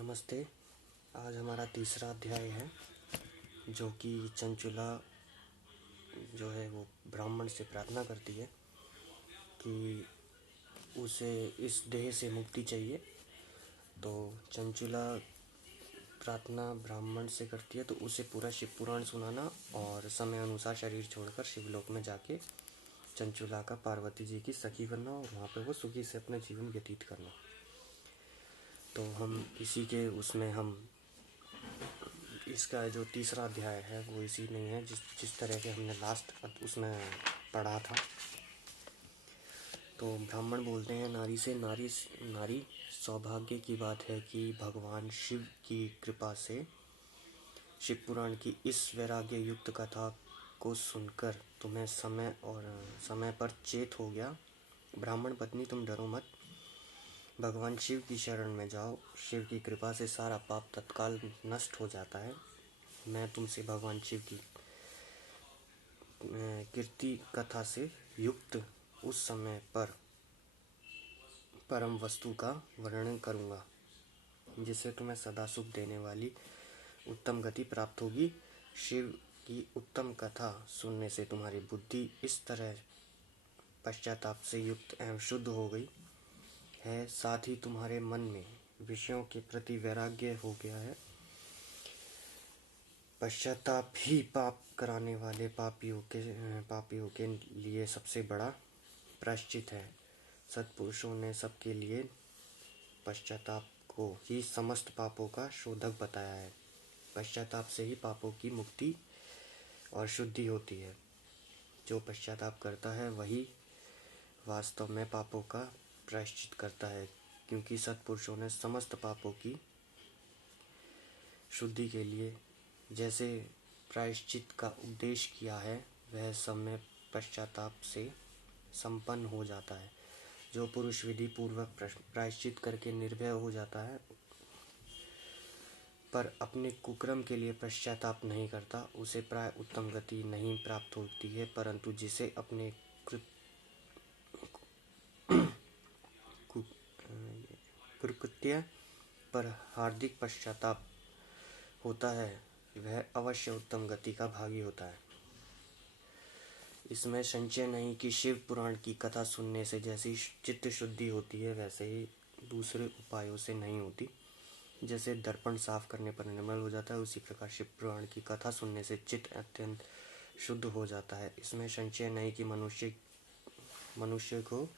नमस्ते। आज हमारा तीसरा अध्याय है जो कि चंचुला जो है वो ब्राह्मण से प्रार्थना करती है कि उसे इस देह से मुक्ति चाहिए। तो चंचुला प्रार्थना ब्राह्मण से करती है तो उसे पूरा शिव पुराण सुनाना और समय अनुसार शरीर छोड़कर शिवलोक में जाके चंचुला का पार्वती जी की सखी बनना और वहाँ पे वो सुखी से अपना जीवन व्यतीत करना। तो हम इसी के उसमें हम इसका जो तीसरा अध्याय है वो इसी में है जिस तरह के हमने लास्ट उसमें पढ़ा था। तो ब्राह्मण बोलते हैं, नारी से नारी सौभाग्य की बात है कि भगवान शिव की कृपा से शिव पुराण की इस वैराग्य युक्त कथा को सुनकर तुम्हें समय पर चेत हो गया। ब्राह्मण पत्नी, तुम डरो मत, भगवान शिव की शरण में जाओ। शिव की कृपा से सारा पाप तत्काल नष्ट हो जाता है। मैं तुमसे भगवान शिव की कीर्ति कथा से युक्त उस समय पर परम वस्तु का वर्णन करूँगा जिससे तुम्हें सदा सुख देने वाली उत्तम गति प्राप्त होगी। शिव की उत्तम कथा सुनने से तुम्हारी बुद्धि इस तरह पश्चाताप से युक्त एवं शुद्ध हो गई है, साथ ही तुम्हारे मन में विषयों के प्रति वैराग्य हो गया है। पश्चाताप ही पाप कराने वाले पापियों के लिए सबसे बड़ा प्रायश्चित है। सत्पुरुषों ने सबके लिए पश्चाताप को ही समस्त पापों का शोधक बताया है। पश्चाताप से ही पापों की मुक्ति और शुद्धि होती है। जो पश्चाताप करता है वही वास्तव में पापों का प्रायश्चित करता है, क्योंकि सत्पुरुषों ने समस्त पापों की शुद्धि के लिए जैसे प्रायश्चित का उपदेश किया है वह सब में पश्चाताप से संपन्न हो जाता है। जो पुरुष विधि पूर्वक प्रायश्चित करके निर्भय हो जाता है पर अपने कुकर्म के लिए पश्चाताप नहीं करता, उसे प्राय उत्तम गति नहीं प्राप्त होती है, परंतु जिसे अपने कृत्य पर हार्दिक पश्चाताप होता है वह अवश्य उत्तम गति का भागी होता है। इसमें संशय नहीं कि शिव पुराण की कथा सुनने से जैसी चित्त शुद्धि होती है वैसे ही दूसरे उपायों से नहीं होती। जैसे दर्पण साफ करने पर निर्मल हो जाता है, उसी प्रकार शिव पुराण की कथा सुनने से चित्त अत्यंत शुद्ध हो जाता है। इसमें संशय नहीं कि मनुष्य को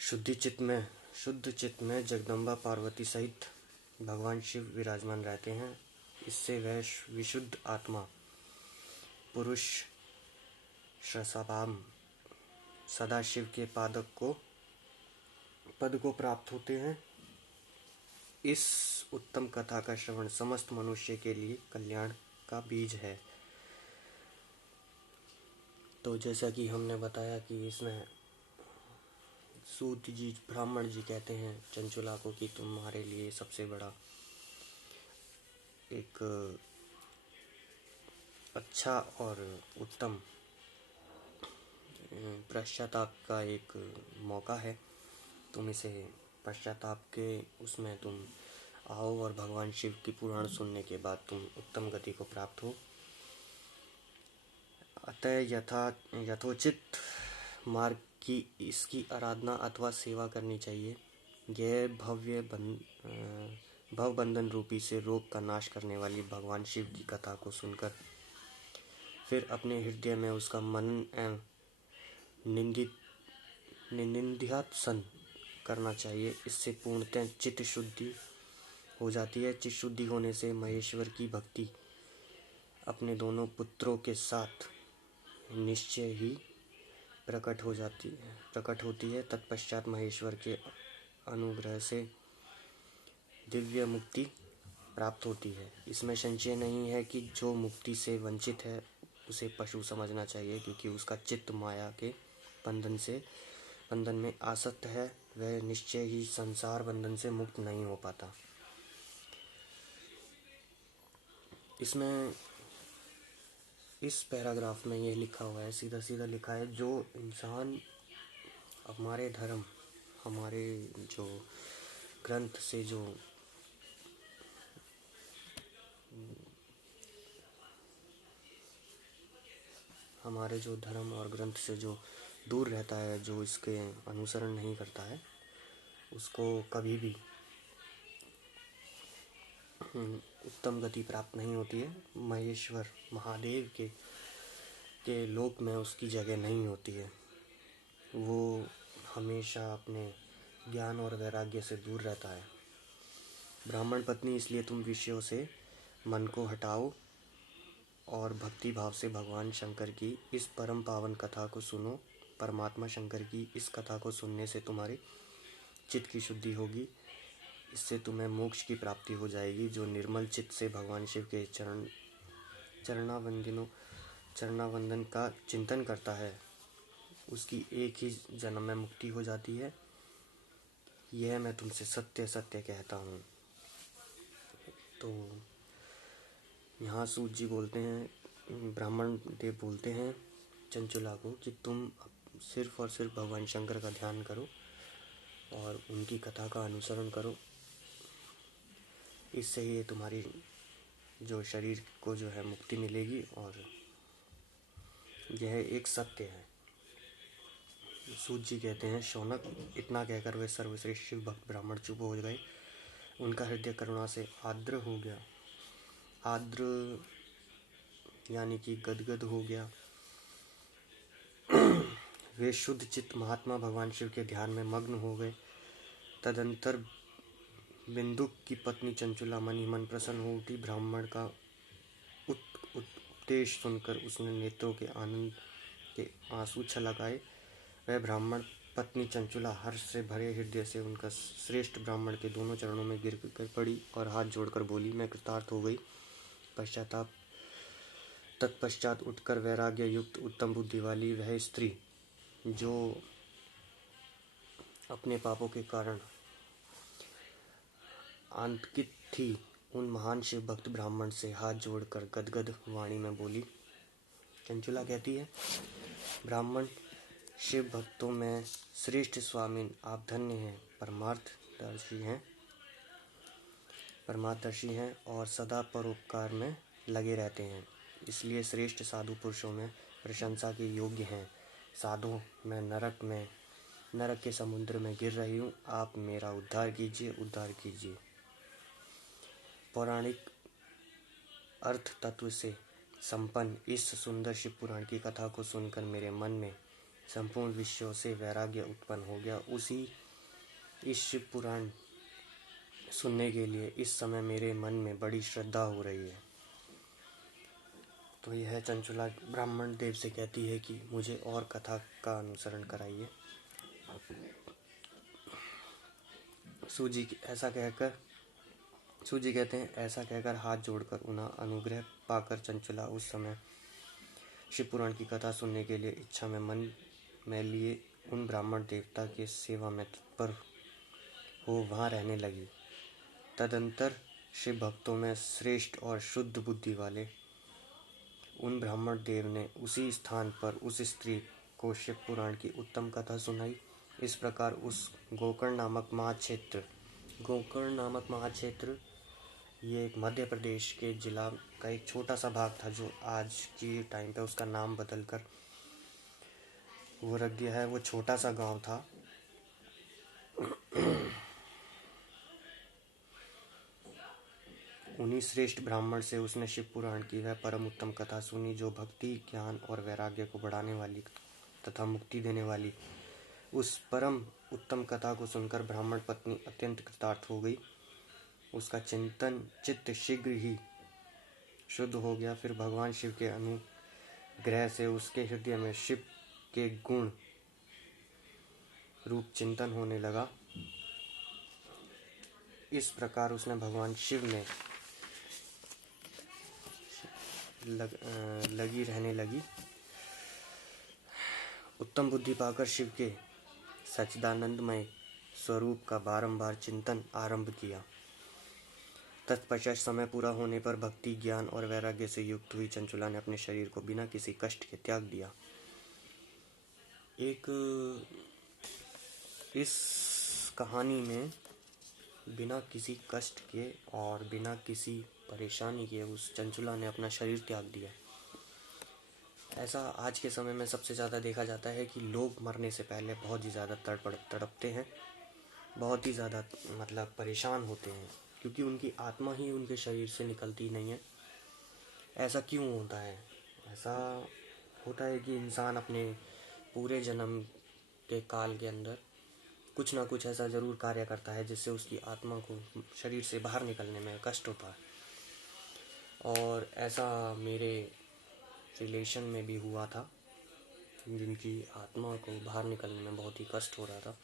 शुद्ध चित्त में जगदम्बा पार्वती सहित भगवान शिव विराजमान रहते हैं। इससे वह विशुद्ध आत्मा पुरुष सदाशिव के पद को प्राप्त होते हैं। इस उत्तम कथा का श्रवण समस्त मनुष्य के लिए कल्याण का बीज है। तो जैसा कि हमने बताया कि इसमें सूत जी ब्राह्मण जी कहते हैं चंचुला को कि तुम्हारे लिए सबसे बड़ा एक अच्छा और उत्तम पश्चाताप का एक मौका है। तुम इसे पश्चाताप के उसमें तुम आओ और भगवान शिव की पुराण सुनने के बाद तुम उत्तम गति को प्राप्त हो। अतः यथोचित मार्ग की इसकी आराधना अथवा सेवा करनी चाहिए। यह भव बंधन रूपी से रोग का नाश करने वाली भगवान शिव की कथा को सुनकर फिर अपने हृदय में उसका मनन एवं निंध्यासन करना चाहिए। इससे पूर्णतः चित्त शुद्धि हो जाती है। चित्त शुद्धि होने से महेश्वर की भक्ति अपने दोनों पुत्रों के साथ निश्चय ही प्रकट होती है। तत्पश्चात महेश्वर के अनुग्रह से दिव्य मुक्ति प्राप्त होती है। इसमें संशय नहीं है कि जो मुक्ति से वंचित है उसे पशु समझना चाहिए, क्योंकि उसका चित्त माया के बंधन में आसक्त है, वह निश्चय ही संसार बंधन से मुक्त नहीं हो पाता। इसमें इस पैराग्राफ में ये लिखा हुआ है, सीधा सीधा लिखा है, जो इंसान हमारे धर्म हमारे जो ग्रंथ से जो हमारे जो धर्म और ग्रंथ से जो दूर रहता है, जो इसके अनुसरण नहीं करता है, उसको कभी भी उत्तम गति प्राप्त नहीं होती है। महेश्वर महादेव के लोक में उसकी जगह नहीं होती है। वो हमेशा अपने ज्ञान और वैराग्य से दूर रहता है। ब्राह्मण पत्नी, इसलिए तुम विषयों से मन को हटाओ और भक्ति भाव से भगवान शंकर की इस परम पावन कथा को सुनो। परमात्मा शंकर की इस कथा को सुनने से तुम्हारे चित्त की शुद्धि होगी। इससे तुम्हें मोक्ष की प्राप्ति हो जाएगी। जो निर्मल चित्त से भगवान शिव के चरणावंदन का चिंतन करता है, उसकी एक ही जन्म में मुक्ति हो जाती है। यह मैं तुमसे सत्य सत्य कहता हूँ। तो यहाँ सूत जी बोलते हैं, ब्राह्मण देव बोलते हैं चंचुला को कि तुम सिर्फ और सिर्फ भगवान शंकर का ध्यान करो और उनकी कथा का अनुसरण करो। इससे ही तुम्हारी जो शरीर को जो है मुक्ति मिलेगी, और यह एक सत्य है। सूत जी कहते हैं, शौनक, इतना कहकर वे सर्वश्रेष्ठ शिव भक्त ब्राह्मण चुप हो गए। उनका हृदय करुणा से आर्द्र हो गया। आर्द्र यानी कि गदगद हो गया। वे शुद्ध चित्त महात्मा भगवान शिव के ध्यान में मग्न हो गए। तदंतर बिंदुक की पत्नी चंचुला मन ही मन प्रसन्न हो उठी। ब्राह्मण का उपदेश सुनकर उसने नेत्रों के आनंद के आंसू छलकाए। वह ब्राह्मण पत्नी चंचुला हर्ष से भरे हृदय से उनका श्रेष्ठ ब्राह्मण के दोनों चरणों में गिर कर पड़ी और हाथ जोड़कर बोली, मैं कृतार्थ हो गई। तत्पश्चात उठकर वैराग्य युक्त उत्तम बुद्धि वाली वह स्त्री, जो अपने पापों के कारण आतंकित थी, उन महान शिव भक्त ब्राह्मण से हाथ जोड़कर गदगद वाणी में बोली। चंचुला कहती है, ब्राह्मण शिव भक्तों में श्रेष्ठ स्वामी, आप धन्य हैं, परमार्थदर्शी हैं और सदा परोपकार में लगे रहते हैं, इसलिए श्रेष्ठ साधु पुरुषों में प्रशंसा के योग्य हैं। साधु, मैं नरक के समुद्र में गिर रही हूँ, आप मेरा उद्धार कीजिए। पौराणिक अर्थ तत्व से संपन्न इस सुंदर शिव पुराण की कथा को सुनकर मेरे मन में संपूर्ण विषयों से वैराग्य उत्पन्न हो गया। इस शिव पुराण सुनने के लिए इस समय मेरे मन में बड़ी श्रद्धा हो रही है। तो यह चंचुला ब्राह्मण देव से कहती है कि मुझे और कथा का अनुसरण कराइए। सूजी कहते हैं, ऐसा कहकर हाथ जोड़कर उन्हें अनुग्रह पाकर चंचुला उस समय शिव पुराण की कथा सुनने के लिए इच्छा में मन में लिए उन ब्राह्मण देवता के सेवा में तत्पर हो वहाँ रहने लगी। तदंतर शिव भक्तों में श्रेष्ठ और शुद्ध बुद्धि वाले उन ब्राह्मण देव ने उसी स्थान पर उस स्त्री को शिव पुराण की उत्तम कथा सुनाई। इस प्रकार उस गोकर्ण नामक महाक्षेत्र, ये एक मध्य प्रदेश के जिला का एक छोटा सा भाग था, जो आज की टाइम पे उसका नाम बदलकर वो रख दिया है। वो छोटा सा गांव था। उन्हीं श्रेष्ठ ब्राह्मण से उसने शिव पुराण की वह परम उत्तम कथा सुनी, जो भक्ति, ज्ञान और वैराग्य को बढ़ाने वाली तथा मुक्ति देने वाली। उस परम उत्तम कथा को सुनकर ब्राह्मण पत्नी अत्यंत कृतार्थ हो गई। उसका चित्त शीघ्र ही शुद्ध हो गया। फिर भगवान शिव के अनुग्रह से उसके हृदय में शिव के गुण रूप चिंतन होने लगा। इस प्रकार उसने भगवान शिव में लगी रहने लगी। उत्तम बुद्धि पाकर शिव के सच्चिदानंदमय स्वरूप का बारंबार चिंतन आरंभ किया। तत्पश्चात समय पूरा होने पर भक्ति, ज्ञान और वैराग्य से युक्त हुई चंचुला ने अपने शरीर को बिना किसी कष्ट के त्याग दिया। इस कहानी में बिना किसी कष्ट के और बिना किसी परेशानी के उस चंचुला ने अपना शरीर त्याग दिया। ऐसा आज के समय में सबसे ज़्यादा देखा जाता है कि लोग मरने से पहले बहुत ही ज़्यादा तड़पते हैं, बहुत ही ज़्यादा मतलब परेशान होते हैं, क्योंकि उनकी आत्मा ही उनके शरीर से निकलती नहीं है। ऐसा क्यों होता है? ऐसा होता है कि इंसान अपने पूरे जन्म के काल के अंदर कुछ ना कुछ ऐसा ज़रूर कार्य करता है जिससे उसकी आत्मा को शरीर से बाहर निकलने में कष्ट होता है। और ऐसा मेरे रिलेशन में भी हुआ था, जिनकी आत्मा को बाहर निकलने में बहुत ही कष्ट हो रहा था।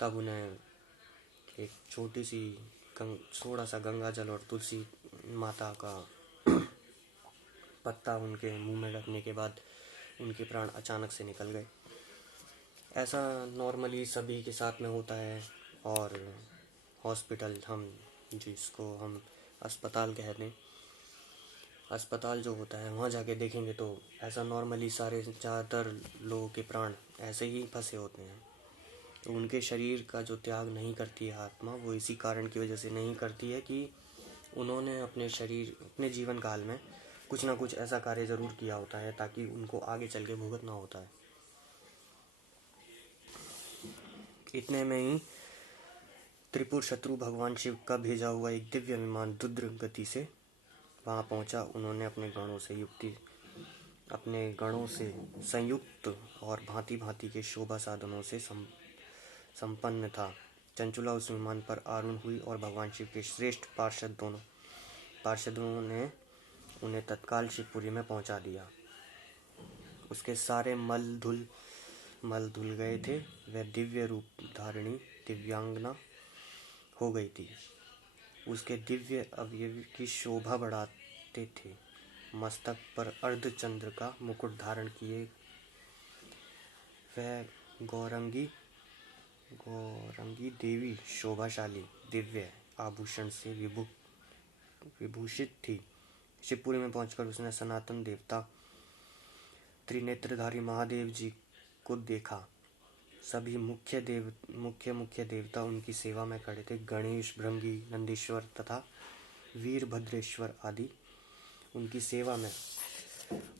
तब उन्हें एक छोटी सी थोड़ा सा गंगा जल और तुलसी माता का पत्ता उनके मुंह में रखने के बाद उनके प्राण अचानक से निकल गए। ऐसा नॉर्मली सभी के साथ में होता है। और हॉस्पिटल, हम जिसको हम अस्पताल कहते हैं, अस्पताल जो होता है वहाँ जाके देखेंगे तो ऐसा नॉर्मली सारे ज़्यादातर लोगों के प्राण ऐसे ही फंसे होते हैं। तो उनके शरीर का जो त्याग नहीं करती है आत्मा, वो इसी कारण की वजह से नहीं करती है कि उन्होंने अपने जीवन काल में कुछ ना कुछ ऐसा कार्य ज़रूर किया होता है ताकि उनको आगे चल के भुगतना होता है। इतने में ही त्रिपुर शत्रु भगवान शिव का भेजा हुआ एक दिव्य विमान रुद्र गति से वहाँ पहुँचा। उन्होंने अपने गणों से संयुक्त और भांति भांति के शोभा साधनों से संपन्न था। चंचुला उस विमान पर आरूढ़ हुई और भगवान शिव के श्रेष्ठ पार्षदों ने उन्हें तत्काल शिवपुरी में पहुंचा दिया। उसके सारे मल धुल गए थे। वह दिव्य रूप धारिणी दिव्यांगना हो गई थी। उसके दिव्य अवयव की शोभा बढ़ाते थे। मस्तक पर अर्धचंद्र का मुकुट धारण किए वह गौरंगी देवी शोभाशाली दिव्य आभूषण से विभूषित थी। शिवपुरी में पहुंचकर उसने सनातन देवता त्रिनेत्रधारी महादेव जी को देखा। सभी मुख्य देवता उनकी सेवा में खड़े थे। गणेश, भृंगी, नंदीश्वर तथा वीरभद्रेश्वर आदि उनकी सेवा में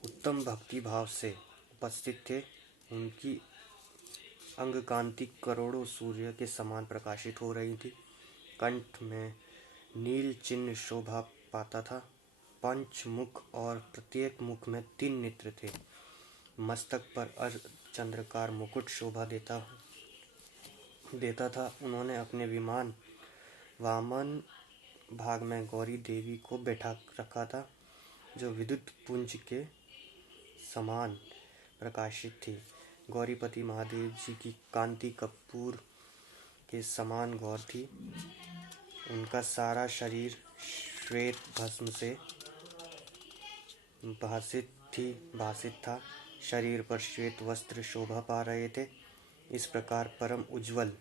उत्तम भक्ति भाव से उपस्थित थे। उनकी अंग कांति करोड़ों सूर्य के समान प्रकाशित हो रही थी। कंठ में नील चिन्ह शोभा पाता था। पंच मुख और प्रत्येक मुख में 3 नेत्र थे। मस्तक पर अर्धचंद्राकार मुकुट शोभा देता था। उन्होंने अपने विमान वामन भाग में गौरी देवी को बैठा रखा था, जो विद्युत पुंज के समान प्रकाशित थी। गौरीपति महादेव जी की कांति कपूर के समान गौर थी। उनका सारा शरीर श्वेत भस्म से भासित था। शरीर पर श्वेत वस्त्र शोभा पा रहे थे। इस प्रकार परम उज्ज्वल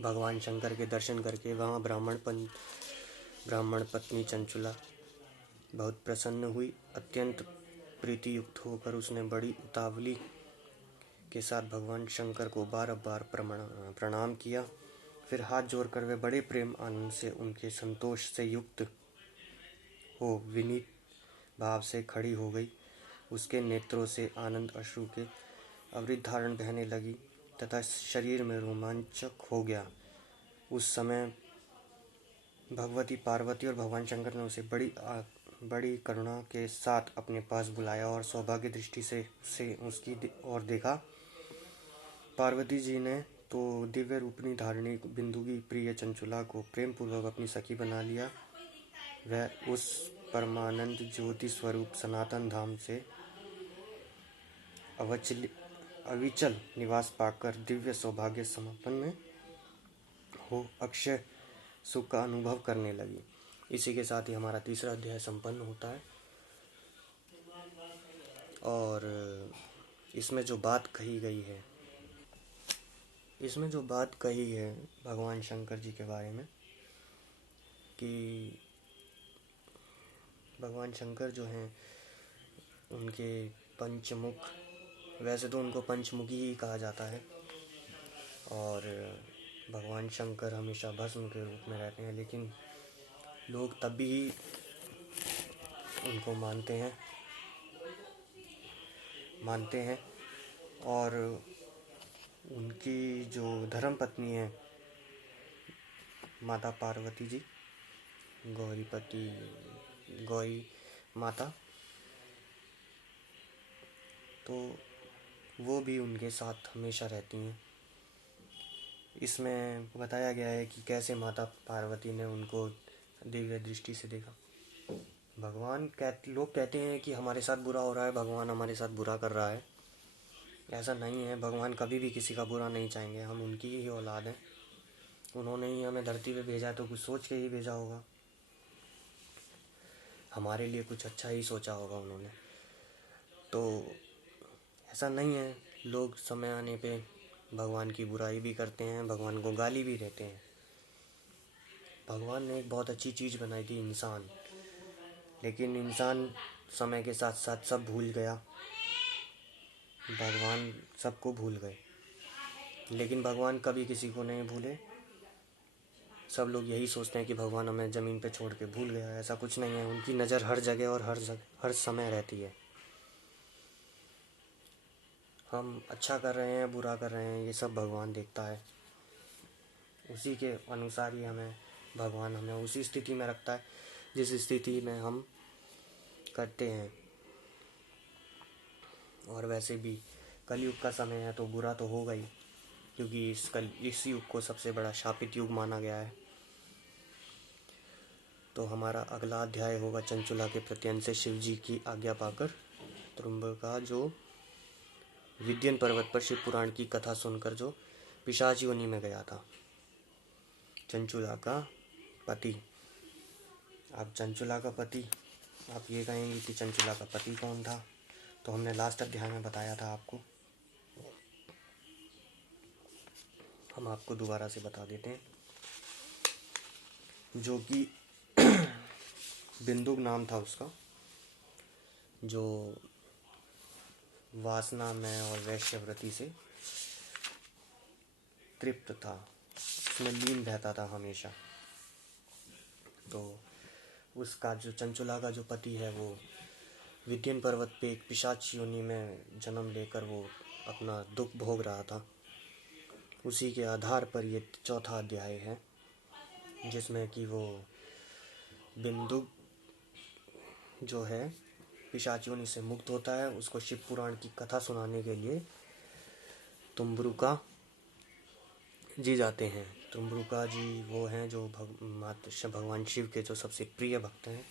भगवान शंकर के दर्शन करके वहाँ ब्राह्मण पत्नी चंचुला बहुत प्रसन्न हुई। अत्यंत प्रीति युक्त होकर उसने बड़ी उतावली के साथ भगवान शंकर को बार बार प्रणाम किया। फिर हाथ जोड़कर वे बड़े प्रेम आनंद से उनके संतोष से युक्त हो विनीत भाव से खड़ी हो गई। उसके नेत्रों से आनंद अश्रु के अवृत धारण बहने लगी तथा शरीर में रोमांचक हो गया। उस समय भगवती पार्वती और भगवान शंकर ने उसे बड़ी करुणा के साथ अपने पास बुलाया और सौभाग्य दृष्टि से उसकी ओर देखा। पार्वती जी ने तो दिव्य रूपनी धारिणी बिंदु की प्रिय चंचुला को प्रेम पूर्वक अपनी सखी बना लिया। वह उस परमानंद ज्योति स्वरूप सनातन धाम से अविचल निवास पाकर दिव्य सौभाग्य संपन्न हो अक्षय सुख का अनुभव करने लगी। इसी के साथ ही हमारा तीसरा अध्याय संपन्न होता है। और इसमें जो बात कही है भगवान शंकर जी के बारे में कि भगवान शंकर जो हैं उनके पंचमुख, वैसे तो उनको पंचमुखी ही कहा जाता है। और भगवान शंकर हमेशा भस्म के रूप में रहते हैं, लेकिन लोग तब भी उनको मानते हैं मानते हैं। और उनकी जो धर्मपत्नी है माता पार्वती जी, गौरी माता, तो वो भी उनके साथ हमेशा रहती हैं। इसमें बताया गया है कि कैसे माता पार्वती ने उनको दिव्य दृष्टि से देखा। लोग कहते हैं कि हमारे साथ बुरा हो रहा है, भगवान हमारे साथ बुरा कर रहा है। ऐसा नहीं है, भगवान कभी भी किसी का बुरा नहीं चाहेंगे। हम उनकी ही औलाद हैं। उन्होंने ही हमें धरती पे भेजा तो कुछ सोच के ही भेजा होगा, हमारे लिए कुछ अच्छा ही सोचा होगा उन्होंने। तो ऐसा नहीं है, लोग समय आने पे भगवान की बुराई भी करते हैं, भगवान को गाली भी देते हैं। भगवान ने एक बहुत अच्छी चीज़ बनाई थी, इंसान, लेकिन इंसान समय के साथ साथ सब भूल गया। भगवान सबको भूल गए, लेकिन भगवान कभी किसी को नहीं भूले। सब लोग यही सोचते हैं कि भगवान हमें ज़मीन पे छोड़ के भूल गया। ऐसा कुछ नहीं है, उनकी नज़र हर जगह और हर समय रहती है। हम अच्छा कर रहे हैं, बुरा कर रहे हैं, ये सब भगवान देखता है। उसी के अनुसार ही भगवान हमें उसी स्थिति में रखता है जिस स्थिति में हम करते हैं। और वैसे भी कलयुग का समय है तो बुरा तो होगा ही, क्योंकि इस युग को सबसे बड़ा शापित युग माना गया है। तो हमारा अगला अध्याय होगा चंचुला के प्रत्ययन से शिव जी की आज्ञा पाकर त्र्यंबका, जो विंध्यन पर्वत पर शिव पुराण की कथा सुनकर जो पिशाच योनि में गया था, चंचुला का पति। अब चंचुला का पति, आप ये कहेंगे कि चंचुला का पति कौन था, तो हमने लास्ट अध्याय में बताया था आपको। हम आपको दोबारा से बता देते हैं। जो कि बिंदु नाम था उसका, जो वासना में और वैश्यव्रति से तृप्त था, उसमें लीन रहता था हमेशा। तो उसका जो चंचुला का जो पति है वो विंध्यन पर्वत पे एक पिशाच योनि में जन्म लेकर वो अपना दुख भोग रहा था। उसी के आधार पर ये चौथा अध्याय है, जिसमें कि वो बिंदु जो है पिशाच योनि से मुक्त होता है। उसको शिव पुराण की कथा सुनाने के लिए तुम्बरुका जी जाते हैं। तुम्बरुका जी वो हैं जो भगवान शिव के जो सबसे प्रिय भक्त हैं।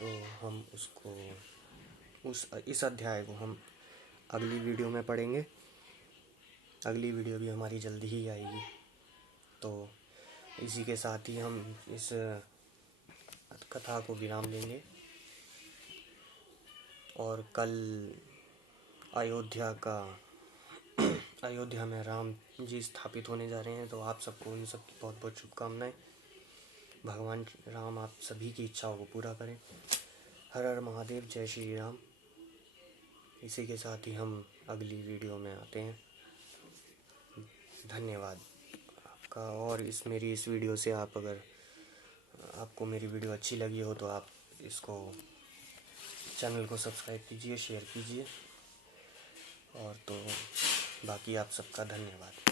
तो हम इस अध्याय को हम अगली वीडियो में पढ़ेंगे। अगली वीडियो भी हमारी जल्दी ही आएगी। तो इसी के साथ ही हम इस कथा को विराम देंगे। और कल अयोध्या में राम जी स्थापित होने जा रहे हैं। तो आप सबको उन सब की बहुत बहुत शुभकामनाएं। भगवान राम आप सभी की इच्छाओं को पूरा करें। हर हर महादेव, जय श्री राम। इसी के साथ ही हम अगली वीडियो में आते हैं। धन्यवाद आपका। और मेरी इस वीडियो से अगर आपको मेरी वीडियो अच्छी लगी हो तो आप इसको चैनल को सब्सक्राइब कीजिए, शेयर कीजिए। और तो बाकी आप सबका धन्यवाद।